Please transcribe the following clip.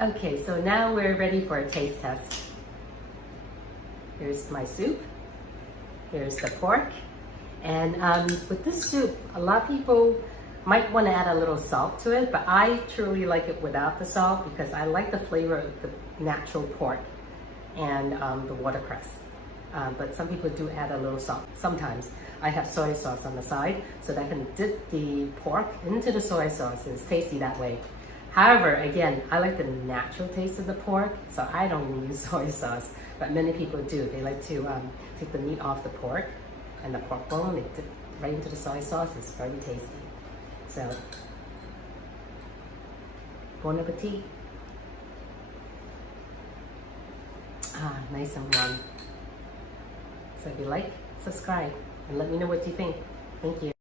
Okay, so now we're ready for a taste test. Here's my soup. Here's the pork. And with this soup, a lot of people might want to add a little salt to it, but I truly like it without the salt because I like the flavor of the natural pork and the watercress. But some people do add a little salt. Sometimes I have soy sauce on the side so that I can dip the pork into the soy sauce, and it's tasty that way. However, again, I like the natural taste of the pork, so I don't use soy sauce, but many people do. They like to take the meat off the pork and the pork bone, they dip right into the soy sauce. It's very tasty. So, bon appetit. Nice and warm. So if you like, subscribe and let me know what you think. Thank you.